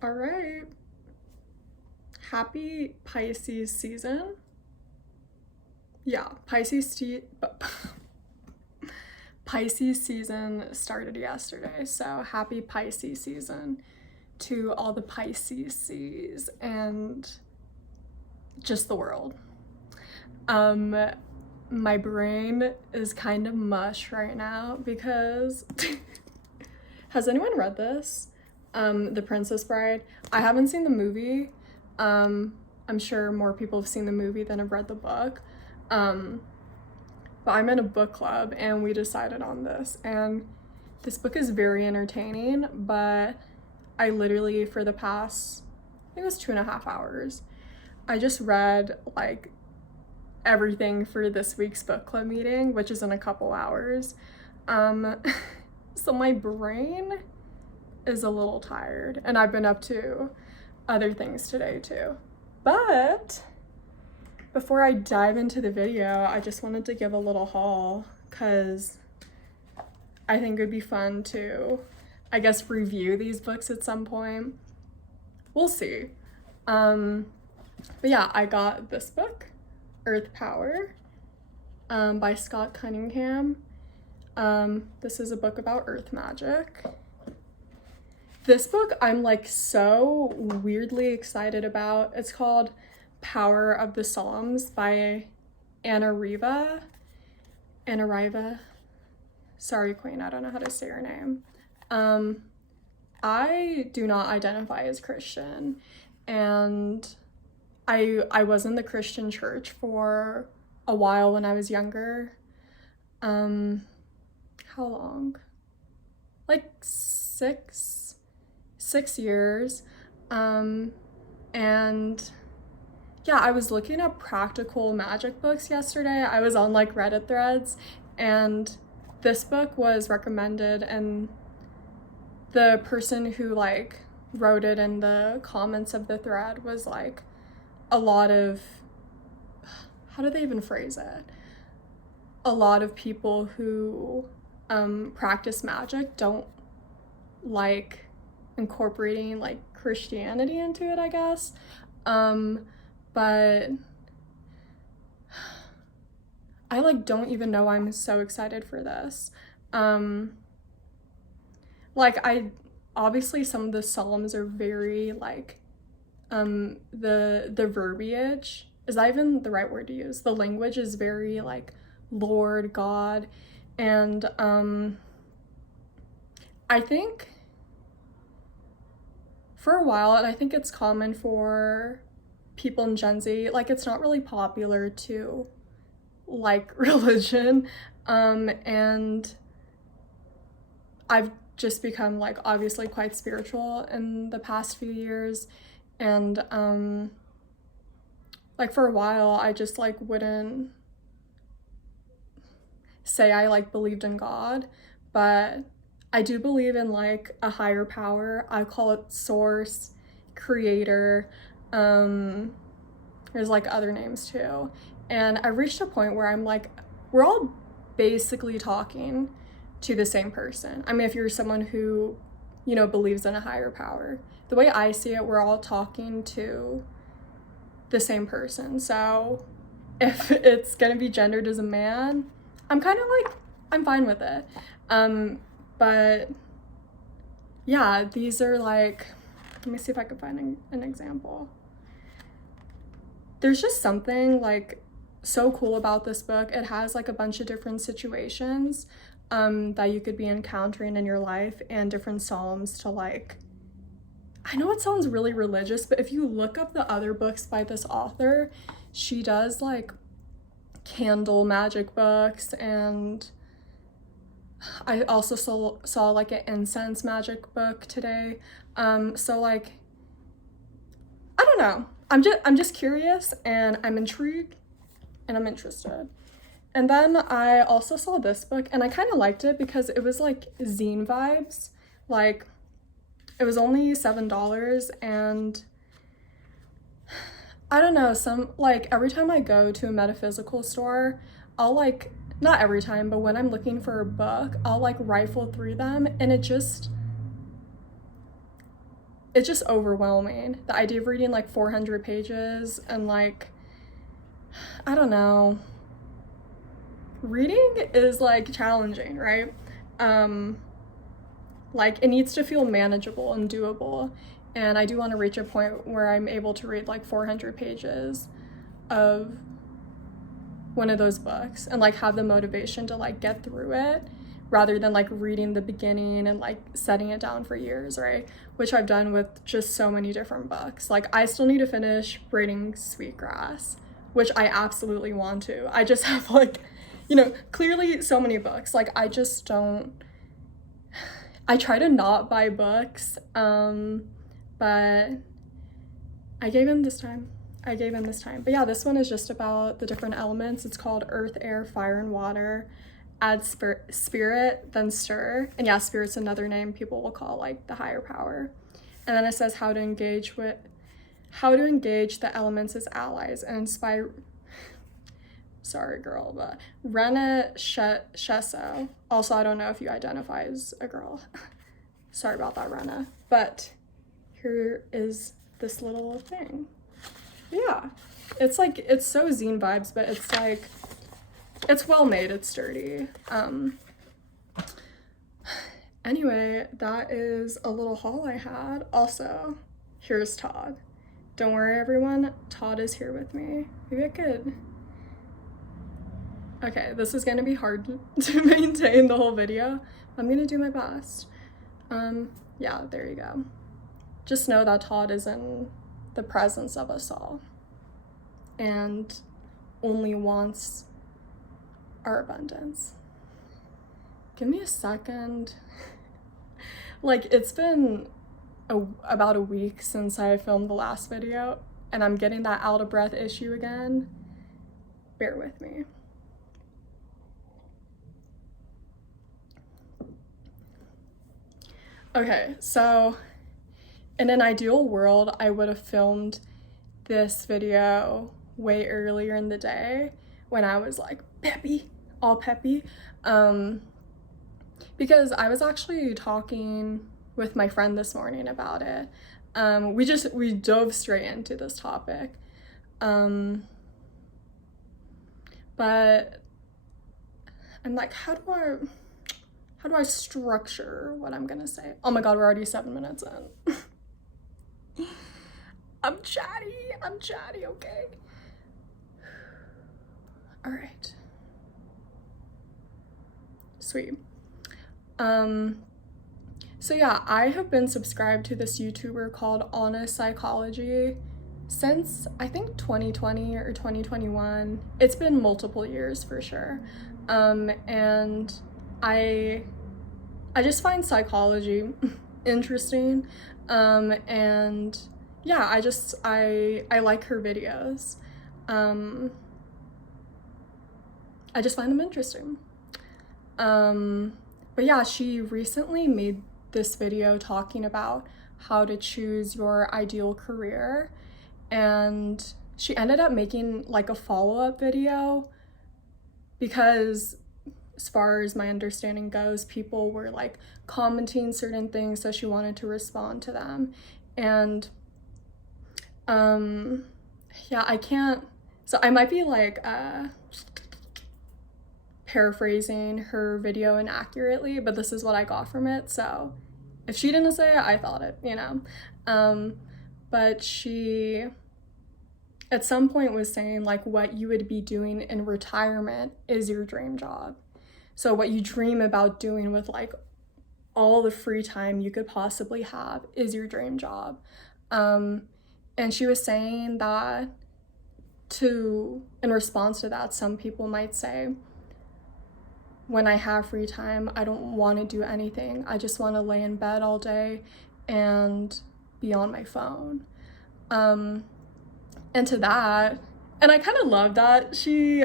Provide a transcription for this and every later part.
All right. Happy Pisces season. Yeah, Pisces season started yesterday. So happy Pisces season to all the Pisces and just the world. My brain is kind of mush right now because has anyone read this? The Princess Bride. I haven't seen the movie. I'm sure more people have seen the movie than have read the book. But I'm in a book club and we decided on this. And this book is very entertaining, but I literally, for the past, I think it was 2.5 hours, I just read like everything for this week's book club meeting, which is in a couple hours. So my brain is a little tired, and I've been up to other things today too. But before I dive into the video, I just wanted to give a little haul because I think it would be fun to, I guess, review these books at some point. We'll see. But yeah, I got this book, Earth Power, by Scott Cunningham. This is a book about earth magic. This book I'm like so weirdly excited about. It's called Power of the Psalms by Anna Riva. Sorry, Queen, I don't know how to say her name. I do not identify as Christian, and I was in the Christian church for a while when I was younger. How long? Like six years. And yeah, I was looking up practical magic books yesterday. I was on like Reddit threads, and this book was recommended, and the person who like wrote it in the comments of the thread was like, a lot of, how do they even phrase it? A lot of people who practice magic don't like incorporating like Christianity into it, I guess. But I like don't even know I'm so excited for this. Like I obviously some of the psalms are very like the verbiage, is that even the right word to use? The language is very like Lord, God, and I think for a while, and I think it's common for people in Gen Z, like it's not really popular to like religion, and I've just become like obviously quite spiritual in the past few years, and like for a while I just like wouldn't say I like believed in God, but I do believe in like a higher power. I call it source, creator. There's like other names too. And I reached a point where I'm like, we're all basically talking to the same person. I mean, if you're someone who, you know, believes in a higher power, the way I see it, we're all talking to the same person. So if it's gonna be gendered as a man, I'm kind of like, I'm fine with it. But yeah, these are like, let me see if I can find an example. There's just something like so cool about this book. It has like a bunch of different situations that you could be encountering in your life, and different psalms to like, I know it sounds really religious, but if you look up the other books by this author, she does like candle magic books, and I also saw like an incense magic book today. So like, I don't know. I'm just curious, and I'm intrigued, and I'm interested. And then I also saw this book, and I kind of liked it because it was like zine vibes. Like it was only $7, and I don't know, some like every time I go to a metaphysical store, I'll like, not every time, but when I'm looking for a book, I'll like rifle through them, and it just, it's just overwhelming. The idea of reading like 400 pages and like, I don't know. Reading is like challenging, right? Like it needs to feel manageable and doable. And I do want to reach a point where I'm able to read like 400 pages of one of those books and like have the motivation to like get through it rather than like reading the beginning and like setting it down for years, right? Which I've done with just so many different books. Like I still need to finish Braiding Sweetgrass, which I absolutely want to. I just have like, you know, clearly so many books. Like I just don't, I try to not buy books, but I gave in this time. But yeah, this one is just about the different elements. It's called Earth, Air, Fire, and Water. Add spirit, then stir. And yeah, spirit's another name people will call like the higher power. And then it says how to engage the elements as allies and inspire. Sorry, girl, but Rena Shesso. Also, I don't know if you identify as a girl. Sorry about that, Rena. But here is this little thing. Yeah, it's like, it's so zine vibes, but it's like, it's well made, it's sturdy. Anyway, that is a little haul I had. Also, here's Todd. Don't worry, everyone, Todd is here with me. Maybe I could. Okay, this is gonna be hard to maintain the whole video. I'm gonna do my best. Yeah, there you go. Just know that Todd is in the presence of us all and only wants our abundance. Give me a second. Like, it's been about a week since I filmed the last video and I'm getting that out of breath issue again. Bear with me. Okay, so in an ideal world, I would have filmed this video way earlier in the day when I was like peppy, all peppy. Because I was actually talking with my friend this morning about it. We dove straight into this topic. But I'm like, how do I structure what I'm gonna say? Oh my god, we're already 7 minutes in. I'm chatty, okay? All right. Sweet. So yeah, I have been subscribed to this YouTuber called Honest Psychology since I think 2020 or 2021. It's been multiple years for sure. And I just find psychology interesting. And yeah, I like her videos. I just find them interesting. But yeah, she recently made this video talking about how to choose your ideal career, and she ended up making like a follow-up video because, as far as my understanding goes, people were like commenting certain things, so she wanted to respond to them. And yeah, I might be like paraphrasing her video inaccurately, but this is what I got from it. So if she didn't say it, I thought it, you know. But she at some point was saying like what you would be doing in retirement is your dream job. So what you dream about doing with like all the free time you could possibly have is your dream job. And she was saying that in response to that, some people might say, when I have free time, I don't want to do anything. I just want to lay in bed all day and be on my phone. And to that, and I kind of love that she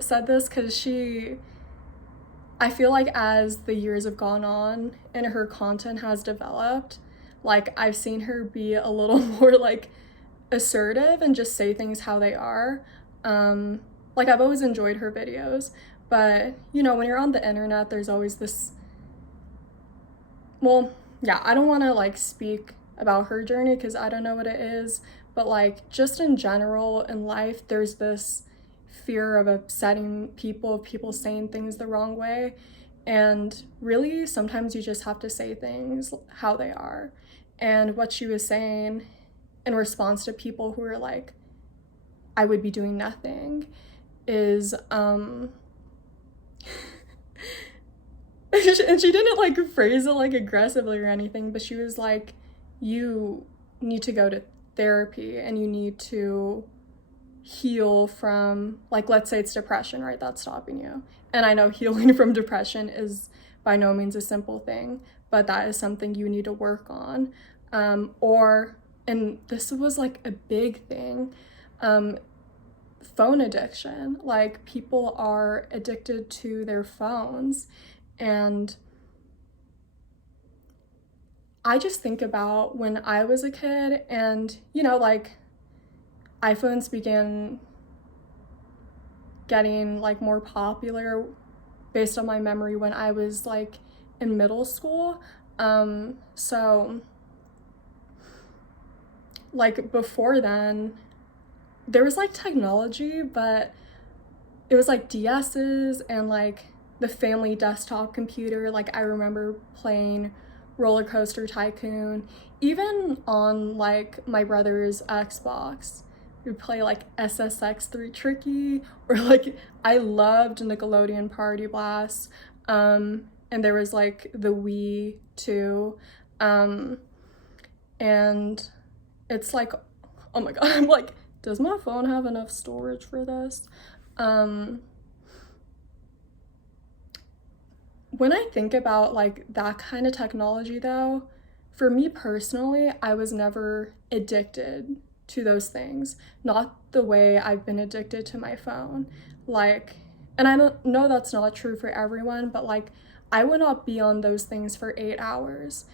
said this, because I feel like as the years have gone on and her content has developed, like I've seen her be a little more like assertive and just say things how they are. Like I've always enjoyed her videos, but you know, when you're on the internet, there's always this, well, yeah, I don't want to like speak about her journey because I don't know what it is, but like just in general in life, there's this fear of upsetting people, of people saying things the wrong way. And really, sometimes you just have to say things how they are. And what she was saying in response to people who are like, I would be doing nothing, is and she didn't like phrase it like aggressively or anything, but she was like, you need to go to therapy and you need to heal from, like, let's say it's depression, right? That's stopping you. And I know healing from depression is by no means a simple thing, but that is something you need to work on. And this was like a big thing, phone addiction. Like, people are addicted to their phones. And I just think about when I was a kid and, you know, like, iPhones began getting like more popular based on my memory when I was like in middle school. So like before then, there was like technology, but it was like DS's and like the family desktop computer. Like, I remember playing Roller Coaster Tycoon, even on like my brother's Xbox. We'd play like SSX3 Tricky, or like I loved Nickelodeon Party Blast. And there was like the Wii too. And it's like, oh my god, I'm like, does my phone have enough storage for this? When I think about like that kind of technology though, for me personally, I was never addicted to those things, not the way I've been addicted to my phone. Like, and I don't know that's not true for everyone, but like, I would not be on those things for 8 hours.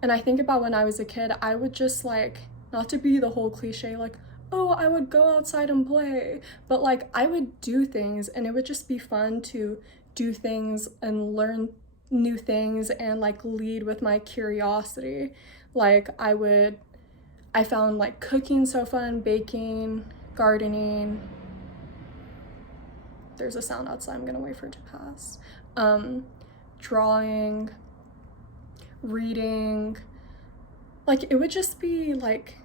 And I think about when I was a kid, I would just like, not to be the whole cliche, like, oh, I would go outside and play, but like, I would do things and it would just be fun to do things and learn new things and like lead with my curiosity. Like, I found like cooking so fun, baking, gardening. There's a sound outside, I'm gonna wait for it to pass. Drawing, reading. Like, it would just be like,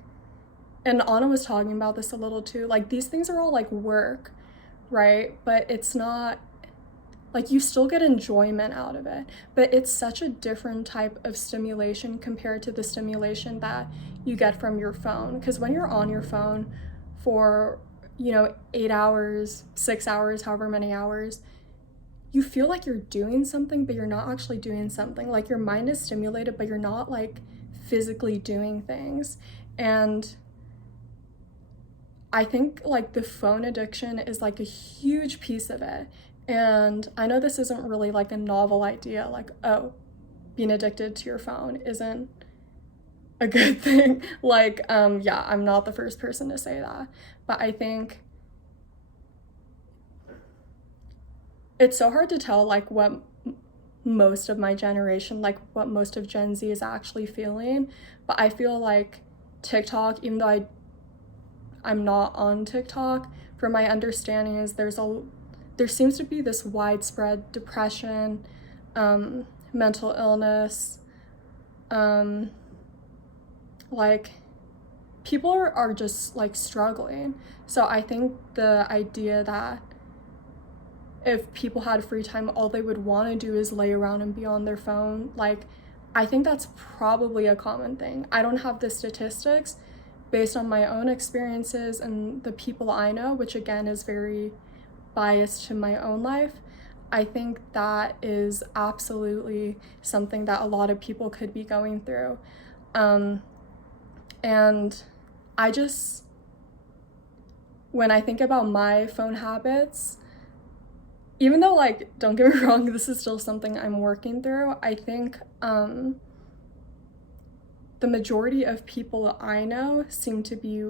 and Anna was talking about this a little too, like these things are all like work, right? But it's not, like, you still get enjoyment out of it, but it's such a different type of stimulation compared to the stimulation that you get from your phone. Because when you're on your phone for, you know, 8 hours, 6 hours, however many hours, you feel like you're doing something, but you're not actually doing something. Like, your mind is stimulated, but you're not like physically doing things. And I think like the phone addiction is like a huge piece of it. And I know this isn't really like a novel idea, like, oh, being addicted to your phone isn't a good thing. Like, yeah, I'm not the first person to say that. But I think it's so hard to tell like what most of my generation, like what most of Gen Z is actually feeling. But I feel like TikTok, even though I'm not on TikTok, from my understanding is there seems to be this widespread depression, mental illness, like people are just like struggling. So I think the idea that if people had free time, all they would want to do is lay around and be on their phone, like, I think that's probably a common thing. I don't have the statistics based on my own experiences and the people I know, which again is very biased to my own life. I think that is absolutely something that a lot of people could be going through. And I just, when I think about my phone habits, even though, like, don't get me wrong, this is still something I'm working through, I think the majority of people I know seem to be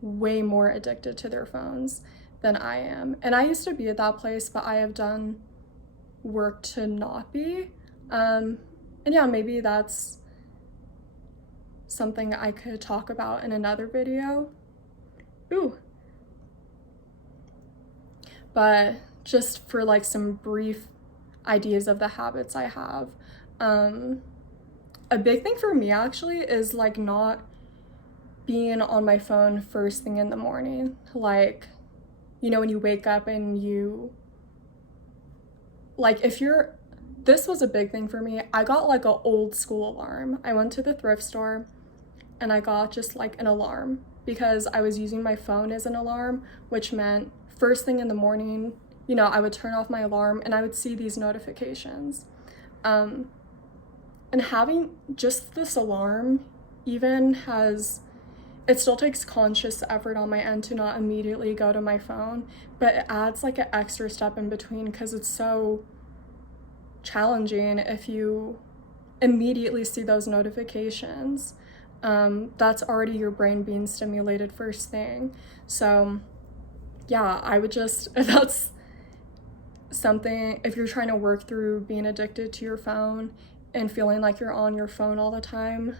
way more addicted to their phones than I am. And I used to be at that place, but I have done work to not be. And yeah, maybe that's something I could talk about in another video. Ooh. But just for like some brief ideas of the habits I have. A big thing for me actually is like not being on my phone first thing in the morning. Like, you know, when you wake up and you, like, this was a big thing for me. I got like an old school alarm. I went to the thrift store and I got just like an alarm because I was using my phone as an alarm, which meant first thing in the morning, you know, I would turn off my alarm and I would see these notifications. And having just this alarm even it still takes conscious effort on my end to not immediately go to my phone, but it adds like an extra step in between because it's so challenging if you immediately see those notifications. That's already your brain being stimulated first thing. So yeah, I would just, that's something, if you're trying to work through being addicted to your phone and feeling like you're on your phone all the time,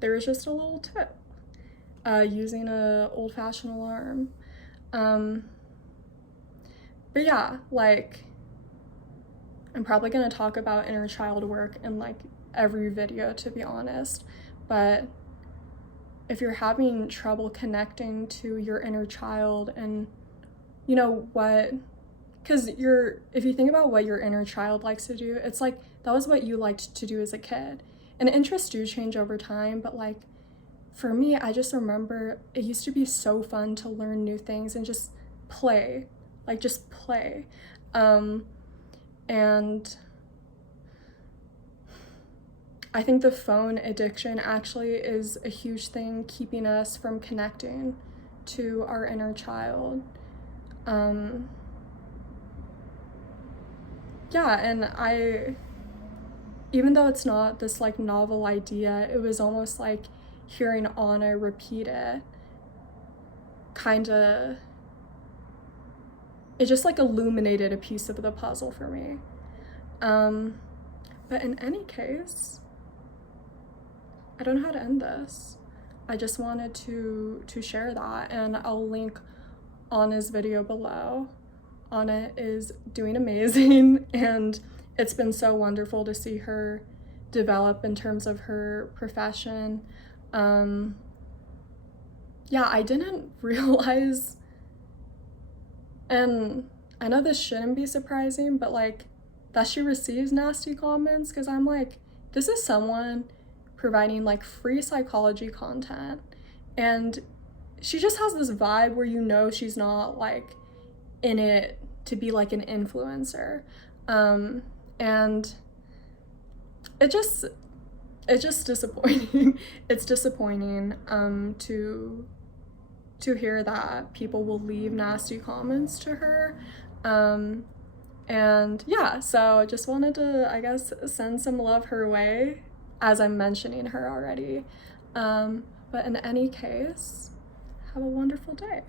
there is just a little tip, using a old-fashioned alarm. But yeah, like, I'm probably gonna talk about inner child work in like every video, to be honest, but if you're having trouble connecting to your inner child and you know what, because if you think about what your inner child likes to do, it's like that was what you liked to do as a kid. And interests do change over time, but like for me, I just remember it used to be so fun to learn new things and just play, like just play. And I think the phone addiction actually is a huge thing keeping us from connecting to our inner child. Yeah, and even though it's not this like novel idea, it was almost like hearing Anna repeat it it just like illuminated a piece of the puzzle for me. But in any case, I don't know how to end this. I just wanted to share that, and I'll link Anna's video below. Anna is doing amazing, and it's been so wonderful to see her develop in terms of her profession. Yeah, I didn't realize, and I know this shouldn't be surprising, but like that she receives nasty comments, because I'm like, this is someone providing like free psychology content, and she just has this vibe where you know she's not like in it to be like an influencer, and it's just disappointing. It's disappointing to hear that people will leave nasty comments to her. And yeah, so just wanted to, I guess, send some love her way as I'm mentioning her already. But in any case, have a wonderful day.